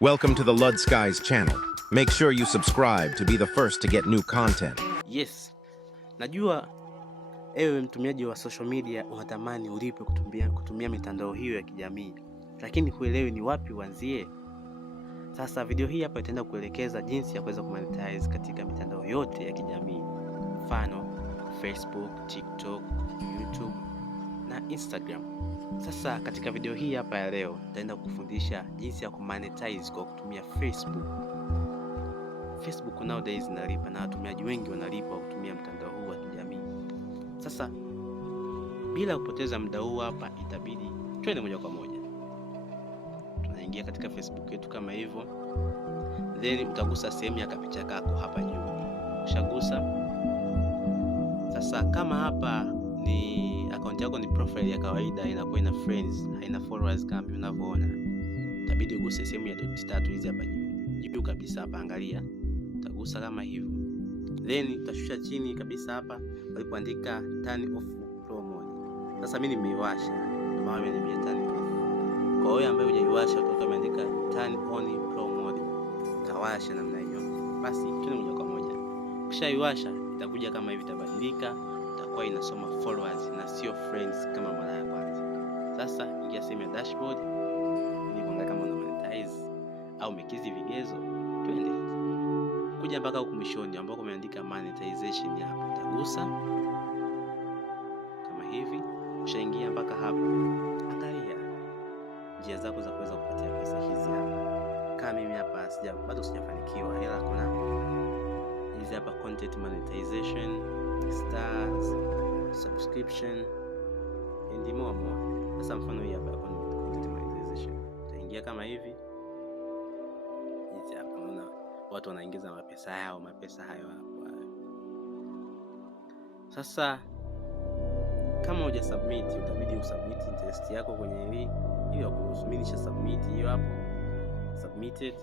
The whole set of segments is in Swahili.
Welcome to the Lud Skies channel. Make sure you subscribe to be the first to get new content. Yes. Najua ewe mtumiaji wa social media unatamani ulipe kutumia mitandao hiyo ya kijamii, lakini huelewi ni wapi uanzie. Sasa video hii hapa itaenda kuelekeza jinsi ya kuweza kumonetize katika mitandao yote ya kijamii. Mfano Facebook, TikTok, YouTube na Instagram. Sasa katika video hii hapa ya leo nitaenda kukufundisha jinsi ya kumonetize kwa kutumia Facebook. Facebook nowadays inalipa na watumiaji wengi wanalipa kutumia mtandao huu wa kijamii. Sasa bila kupoteza muda huu hapa, itabidi twende moja kwa moja. Tunaingia katika Facebook yetu kama hivyo. Then utagusa sehemu ya kapicha kako hapa juu. Ushagusa. Sasa kama hapa ni account yako ni profile ya kawaida, inakuwa ina friends, haina followers kama unavyoona. Itabidi uguse sehemu ya dot tatu hizi hapa juu. Juu kabisa hapa, angalia. Utagusa kama hivyo. Then utashusha chini kabisa hapa walipoandika turn off pro mode. Sasa mimi nimeiwasha, ndio maana nimeambia turn off. Kwa wewe ambaye hujaiwasha utakuta umeandika turn on pro mode. Kawasha namna hiyo. Basi twende moja kwa moja. Ukishaiwasha itakuja kama hivi, itabadilika, itakuwa inasoma followers na sio friends kama mara ya kwanza. Sasa ingia sehemu ya dashboard ili kuangalia kama una monetize au umekizi vigezo. Twende kuja mpaka huko mwishoni ambako umeandika monetization hapo, utagusa kama hivi. Ushaingia mpaka hapo, angalia njia zako za kuweza kupatia pesa hizi hapa. Kama mimi hapa bado sijafanikiwa, ila kuna hizi hapa content monetization, stars, subscription and more. Sasa mfano hii hapa content monetization, utaingia kama hivi. Hizi hapa unaona watu wanaingiza mapesa hayo hapo. Sasa kama huja submit, utabidi usubmit interest yako kwenye hii hiyo kusubirisha submit hiyo hapo submitted,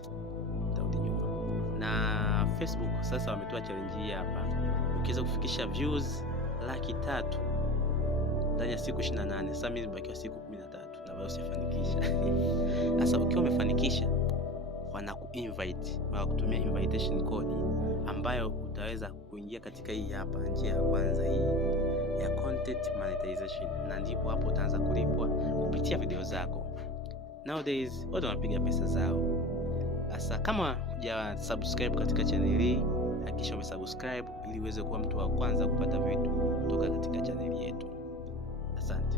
utarudi nyuma. Na Facebook sasa wametoa challenge hii hapa, ukiweza kufikisha views 300,000 ndani ya siku 28. Sasa mimi nimebakiwa siku 13 na bado sijafanikisha. Sasa ukiwa umefanikisha, wanakuinvite, wanakutumia invitation code ambayo utaweza kuingia katika hii hapa njia ya kwanza hii ya content monetization, na ndipo hapo utaanza kulipwa kupitia video zako. Nowadays watu wanapiga pesa zao. Sasa kama huja subscribe katika channel hii, hakikisha umesubscribe ili uweze kuwa mtu wa kwanza kupata vitu kutoka katika channel yetu. Asante.